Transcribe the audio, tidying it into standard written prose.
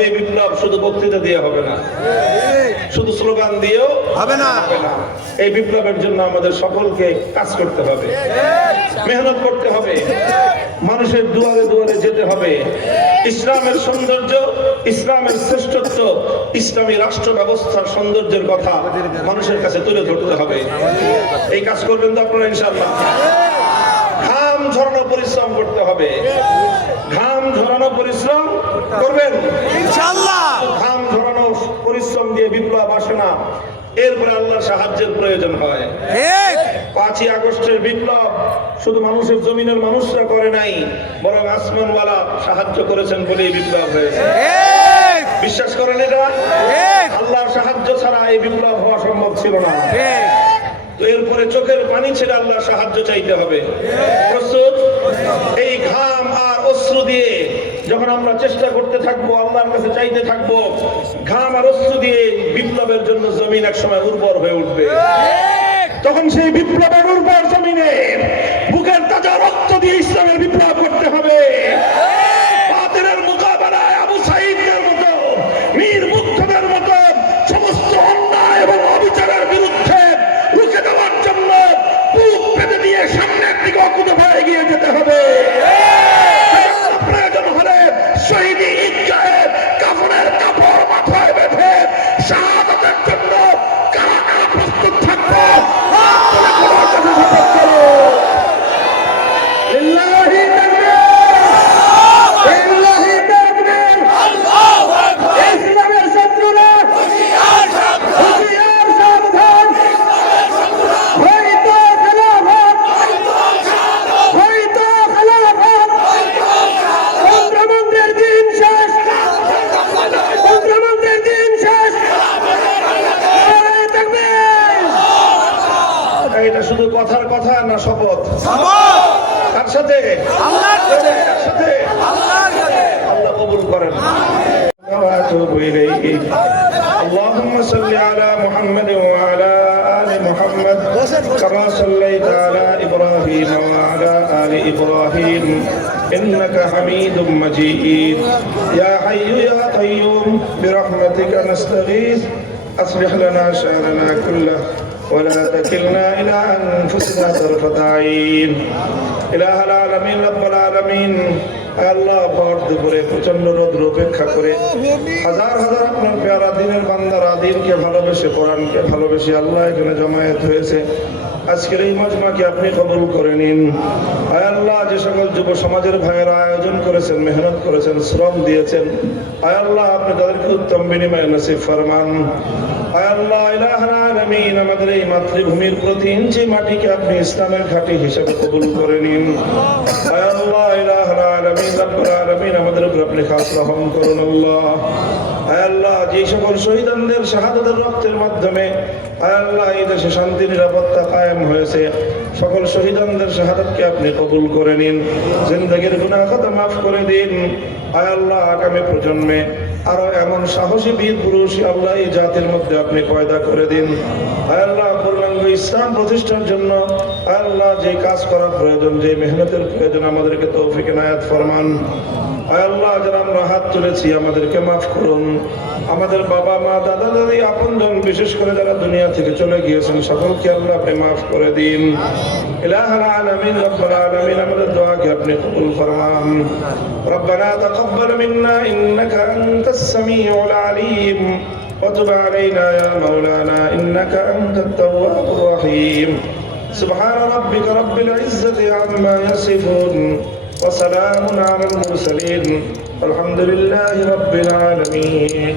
হবে এই বিপ্লব শুধু বক্তৃতা দিয়ে হবে না, শুধু স্লোগান দিয়েও হবে না। এই বিপ্লবের জন্য আমাদের সকলকে কাজ করতে হবে, মেহনত করতে হবে, মানুষের দুয়ারে দুয়ারে যেতে হবে। ইসলামের সৌন্দর্য, ইসলামের শ্রেষ্ঠত্ব, ইসলামী রাষ্ট্র ব্যবস্থার সৌন্দর্যের কথা মানুষের কাছে তুলে ধরতে হবে। এই কাজ করবেন তো আপনারা ইনশাআল্লাহ? ঘাম ঝরানো পরিশ্রম করতে হবে, ঘাম ঝরানো পরিশ্রম করবেন ইনশাআল্লাহ। ঘাম ঝরানো পরিশ্রম দিয়ে বিপ্লব আসে না, এরপরে আল্লাহর সাহায্যের প্রয়োজন হয়। 5ই আগস্টের বিপ্লব শুধু মানুষের জমিনের মানুষরা করে নাই, বরং আসমানওয়ালা সাহায্য করেছেন বলেই বিপ্লব হয়েছে। বিশ্বাস করেন এটা? আল্লাহর সাহায্য ছাড়া এই বিপ্লব হওয়া সম্ভব ছিল না। তো এরপরে চোখের পানি ছেড়ে আল্লাহর সাহায্য চাইতে হবে। প্রস্তুত? এই ঘাম আর অশ্রু দিয়ে যখন আমরা চেষ্টা করতে থাকবো, আল্লাহর কাছে চাইতে থাকবো, ঘাম আর অশ্রু দিয়ে বিপ্লবের জন্য জমিন এক সময় উর্বর হয়ে উঠবে। তখন সেই বিপ্লবের উর্বর জমিনে বুকের তাজা রক্ত দিয়ে ইসলামের বিপ্লব করতে হবে। বাতিলের মোকাবেলায় আবু সাঈদের মতো, মীর মুগ্ধদের মতো সমস্ত অন্যায় এবং অবিচারের বিরুদ্ধে রুখে দেওয়ার জন্য বুক পেতে দিয়ে সামনের দিকে অকুতভাবে এগিয়ে যেতে হবে। প্রয়োজন হলে শহীদ ঈদগাহে কাফনের কাপড় মাথায় বেঁধে শাহাদাতের জন্য কারা প্রস্তুত থাকবো। এটা শুধু কথার কথা না, শপথ। কার সাথে? আল্লাহর সাথে। আল্লাহ কবুল করেন। اللهم صل على محمد وعلى آل محمد كما صليت على إبراهيم وعلى آل إبراهيم إنك حميد مجيد يا حي يا قيوم برحمتك نستغيث أصلح لنا شأننا كله ولا تكلنا إلى أنفسنا طرفة عين إله العالمين رب العالمين। আল্লাহ ভর দুপুরে প্রচন্ড রোদ উপেক্ষা করে হাজার হাজার আপনার পেয়ারা দিনের বান্দারা দিনকে ভালোবেসে, কোরআনকে ভালোবেসে আল্লাহ এখানে জমায়েত হয়েছে। আজকের এই মজমাকে আপনি কবুল করে নিন। আয় আল্লাহ, যে সকল যুব সমাজের ভাইয়েরা আয়োজন করেছেন, মেহনত করেছেন, শ্রম দিয়েছেন, আয় আল্লাহ আপনি তাদেরকে উত্তম বিনিময় নসিব ফরমান। আয় আল্লাহ ইলাহুল আলামিন, আমাদের এই মাতৃভূমির প্রতি ইঞ্চি মাটিকে আপনি ইসলামের ঘাঁটি হিসেবে কবুল করে নিন। আয় আল্লাহ ইলাহুল আলামিন রব্বুল আলামিন, আমাদের উপর আপনি খাস রহম করুন আল্লাহ। আয় আল্লাহ, যে সকল শহীদদের শাহাদাতের রক্তের মাধ্যমে আয় আল্লাহ এই দেশে শান্তি নিরাপত্তা কায়েম হয়েছে, সকল শহীদদের শাহাদাতকে আপনি কবুল করে নিন। জিন্দেগীর গুনাহ খাতা মাফ করে দিন। আয় আল্লাহ, আগামী প্রজন্মে আরো এমন সাহসী বীর পুরুষ আল্লাহ এই জাতির মধ্যে আপনি পয়দা করে দিন। আয় আল্লাহ, পূর্ণাঙ্গ ইসলাম প্রতিষ্ঠার জন্য আয় আল্লাহ যে কাজ করা প্রয়োজন, যে মেহনতের প্রয়োজন, আমাদেরকে তৌফিক ইনায়াত ফরমান। আয় আল্লাহ, যারা আমরা হাত তুলেছি আমাদেরকে মাফ করুন। আমাদের বাবা মা দাদা দাদি আপনজন বিশেষ করে যারা দুনিয়া থেকে চলে গিয়েছেন সকলকে আল্লাহ আপনি মাফ করে দিন। ইলাহুল আলামিন রব্বুল আলামিন, আমাদের দোয়াকে আপনি কবুল ফরমান। রব্বানা তাকাব্বাল মিন্না ইন্নাকা আনতাস সামিউল আলিম ওয়া তুব আলাইনা ইয়া মাওলানা ইন্নাকা আনতাত তাওয়াবুর রহিম। সুবহান রাব্বিকা রাব্বিল ইজ্জাতি আম্মা ইয়াসিফুন ওয়া সালামুন আলাল মুরসালিন আলহামদুলিল্লাহি রাব্বিল আলামিন।